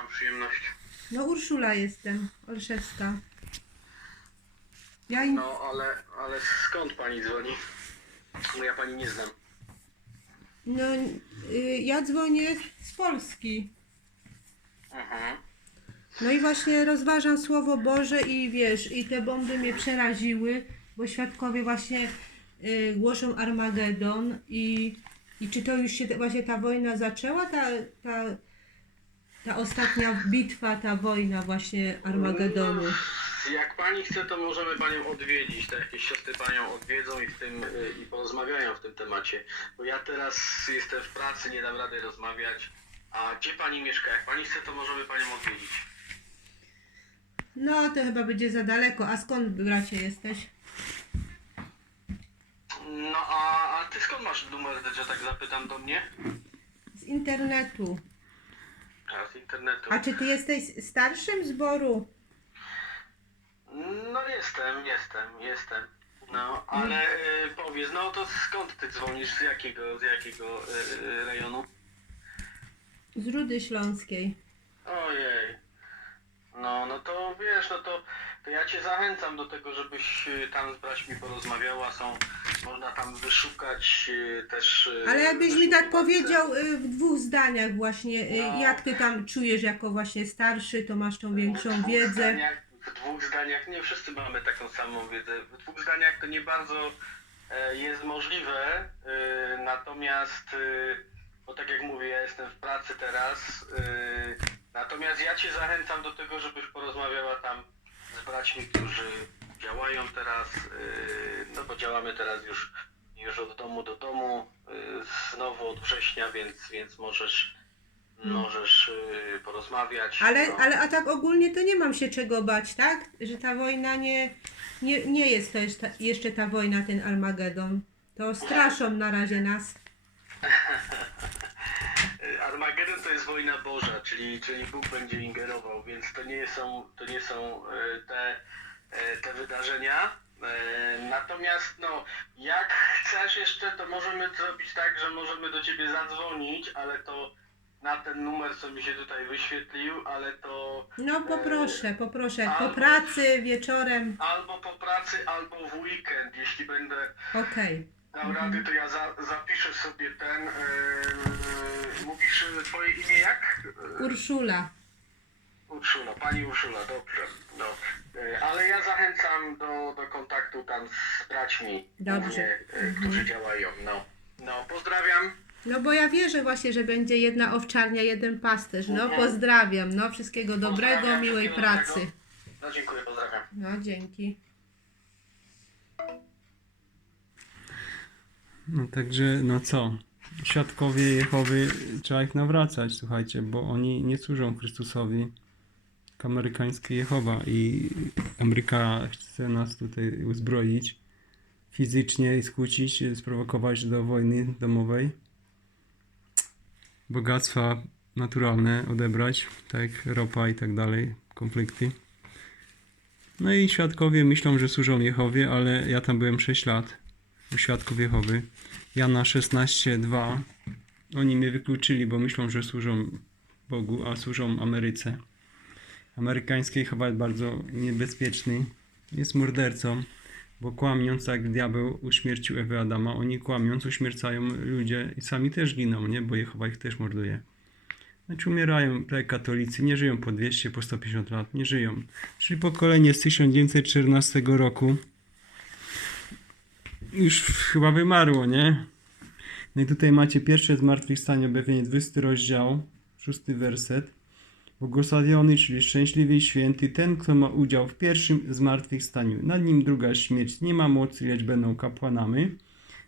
Mam przyjemność. No Urszula jestem, Olszewska. Ja in... No, ale, ale skąd pani dzwoni? No ja pani nie znam. no, y, ja dzwonię z Polski. Mhm. No i właśnie rozważam Słowo Boże i wiesz, i te bomby mnie przeraziły, bo świadkowie właśnie y, głoszą Armagedon i, i czy to już się te, właśnie ta wojna zaczęła, ta, ta, ta ostatnia bitwa, ta wojna właśnie Armagedonu. No, jak pani chce, to możemy panią odwiedzić. To jakieś siostry panią odwiedzą i w tym y, i porozmawiają w tym temacie. Bo ja teraz jestem w pracy, nie dam rady rozmawiać. A gdzie pani mieszka? Jak pani chce, to możemy panią odwiedzić. No to chyba będzie za daleko. A skąd bracie jesteś? No a, a ty skąd masz numer, że tak zapytam do mnie? Z internetu. A z internetu. A czy ty jesteś starszym zboru? No jestem, jestem, jestem. No, ale y, powiedz, no to skąd ty dzwonisz? Z jakiego, z jakiego y, y, rejonu? Z Rudy Śląskiej. Ojej. No, no to wiesz, no to, to ja cię zachęcam do tego, żebyś y, tam z braćmi porozmawiała. Są, można tam wyszukać y, też. y, Ale jakbyś mi tak powiedział w dwóch zdaniach właśnie, No. jak ty tam czujesz jako właśnie starszy, to masz tą W większą dwóch wiedzę. Zdaniach, w dwóch zdaniach, nie wszyscy mamy taką samą wiedzę. W dwóch zdaniach to nie bardzo e, jest możliwe, e, natomiast, e, bo tak jak mówię, ja jestem w pracy teraz, natomiast ja Cię zachęcam do tego, żebyś porozmawiała tam z braćmi, którzy działają teraz, e, no bo działamy teraz już, już od domu do domu, e, znowu od września, więc, więc możesz możesz y, porozmawiać. Ale, no. ale a tak ogólnie to nie mam się czego bać, tak? Że ta wojna nie, nie, nie jest to jeszcze, jeszcze ta wojna, ten Armagedon. To straszą na razie nas. Armagedon to jest wojna Boża, czyli, czyli Bóg będzie ingerował, więc to nie są, to nie są y, te, y, te wydarzenia. Y, Natomiast no, jak chcesz jeszcze, to możemy zrobić tak, że możemy do ciebie zadzwonić, ale to na ten numer, co mi się tutaj wyświetlił, ale to No poproszę, poproszę. Jak po Albo- pracy, wieczorem. albo po pracy, albo w weekend, jeśli będę Okej. dał rady, to ja za, zapiszę sobie ten. Yy, e, twoje imię jak? Urszula. Urszula, pani Urszula, dobrze. No. Yy, ale ja zachęcam do, do kontaktu tam z braćmi, Dobrze. głównie, yy, którzy działają. No. no, pozdrawiam. No bo ja wierzę właśnie, że będzie jedna owczarnia, jeden pasterz. No Mhm. pozdrawiam. No wszystkiego dobrego, Pozdrawiam, miłej wszystkiego pracy. dobrego. No dziękuję, pozdrawiam. No dzięki. No także, no co? Świadkowie Jehowy, trzeba ich nawracać, słuchajcie, bo oni nie służą Chrystusowi, tylko amerykańskie Jehowa i Ameryka chce nas tutaj uzbroić fizycznie i skłócić, sprowokować do wojny domowej. Bogactwa naturalne odebrać, tak ropa i tak dalej, konflikty. No i świadkowie myślą, że służą Jehowie, ale ja tam byłem 6 lat świadków Jehowy. Jana 16:2. Oni mnie wykluczyli, bo myślą, że służą Bogu, a służą Ameryce. Amerykański Jehowa jest bardzo niebezpieczny. Jest mordercą, bo kłamiąc jak diabeł uśmiercił Ewę Adama, oni kłamiąc uśmiercają ludzie i sami też giną, nie? Bo Jehowa ich też morduje. Znaczy umierają, jak katolicy, nie żyją po 200, po 150 lat, nie żyją. Czyli pokolenie z 1914 roku już chyba wymarło, nie? No i tutaj macie pierwsze zmartwychwstanie, objawienie 20 rozdział, szósty werset. Błogosławiony, czyli szczęśliwy i święty, ten, kto ma udział w pierwszym zmartwychwstaniu. Nad nim druga śmierć nie ma mocy, lecz będą kapłanami.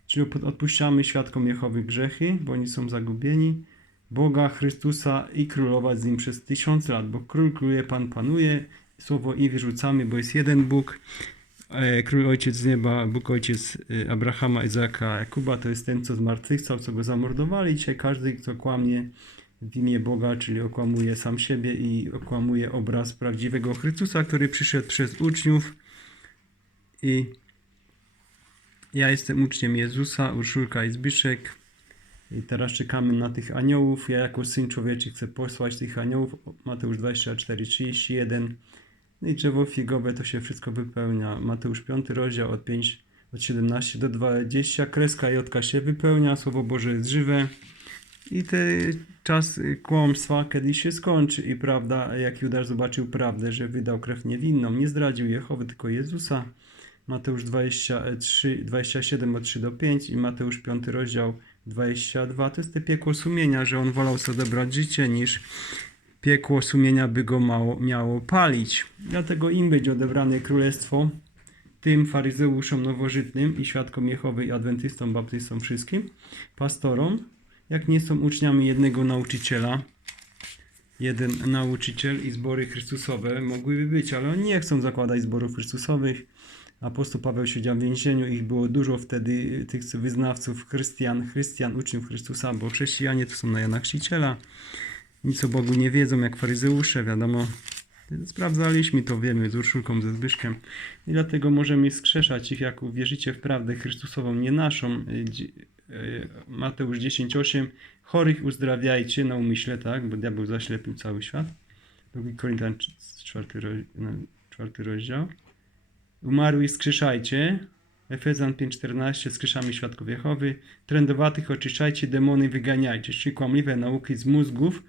Czyli od- odpuszczamy świadkom Jehowy grzechy, bo oni są zagubieni. Boga, Chrystusa i królować z nim przez tysiąc lat, bo król króluje, Pan panuje. Słowo i wyrzucamy, bo jest jeden Bóg. E, Król Ojciec z nieba, Bóg Ojciec e, Abrahama, Izaka, Jakuba, to jest ten, co zmartwychwstał, co go zamordowali. Dzisiaj każdy, kto kłamie w imię Boga, czyli okłamuje sam siebie i okłamuje obraz prawdziwego Chrystusa, który przyszedł przez uczniów. I ja jestem uczniem Jezusa, Urszulka i Zbyszek. I teraz czekamy na tych aniołów. Ja jako Syn Człowieczy chcę posłać tych aniołów. Mateusz 24, 31. No i drzewo figowe to się wszystko wypełnia. Mateusz 5 rozdział od 5, od 17 do 20. Kreska Jotka się wypełnia. Słowo Boże jest żywe. I ten czas kłamstwa kiedyś się skończy. I prawda, jak Judasz zobaczył prawdę, że wydał krew niewinną, nie zdradził Jehowy, tylko Jezusa. Mateusz 23, 27 od 3 do 5 i Mateusz 5 rozdział 22. To jest te piekło sumienia, że on wolał sobie odebrać życie niż piekło sumienia by go mało, miało palić. Dlatego im będzie odebrane królestwo, tym faryzeuszom nowożytnym i świadkom Jehowy i adwentystom, baptystom, wszystkim, pastorom, jak nie są uczniami jednego nauczyciela, jeden nauczyciel i zbory chrystusowe mogłyby być, ale oni nie chcą zakładać zborów chrystusowych. Apostoł Paweł siedział w więzieniu, ich było dużo wtedy, tych wyznawców chrystian, chrystian, uczniów Chrystusa, bo chrześcijanie to są na Jana Chrzciciela. Nic o Bogu nie wiedzą, jak faryzeusze, wiadomo. Sprawdzaliśmy to, wiemy, z Urszulką, ze Zbyszkiem. I dlatego możemy skrzeszać ich, jak uwierzycie w prawdę Chrystusową, nie naszą. Y, y, Mateusz 10:8 Chorych uzdrawiajcie na umyśle, tak, bo diabeł zaślepił cały świat. 2 Koryntian 4, czwarty rozdział. Umarłych skrzeszajcie. Efezjan 5:14 skrzeszamy świadków Jehowy. Trędowatych oczyszczajcie, demony wyganiajcie. Czyli kłamliwe nauki z mózgów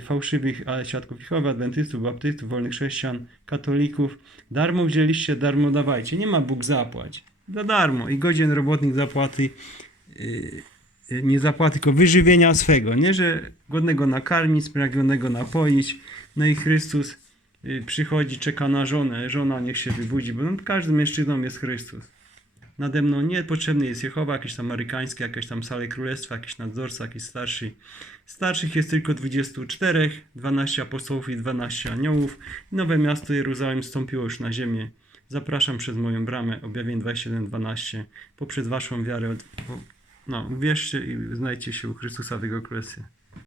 fałszywych ale świadków Jehowy, adwentystów, baptystów, wolnych chrześcijan, katolików. Darmo wzięliście, darmo dawajcie. Nie ma Bóg zapłać. Za darmo. I godzien robotnik zapłaty yy, yy, nie zapłaty, tylko wyżywienia swego. Nie, że godnego nakarmić, spragnionego napoić. No i Chrystus y, przychodzi, czeka na żonę, żona niech się wybudzi, bo no, każdym mężczyzną jest Chrystus. Nade mną niepotrzebny jest Jehowa, jakiś tam amerykański, jakieś tam sale królestwa, jakiś nadzorca, jakiś starszy. Starszych jest tylko 24, 12 apostołów i 12 aniołów. Nowe miasto Jeruzalem stąpiło już na ziemię. Zapraszam przez moją bramę, objawień 27-12, poprzez waszą wiarę. No, uwierzcie i znajcie się u Chrystusa w Jego królestwie.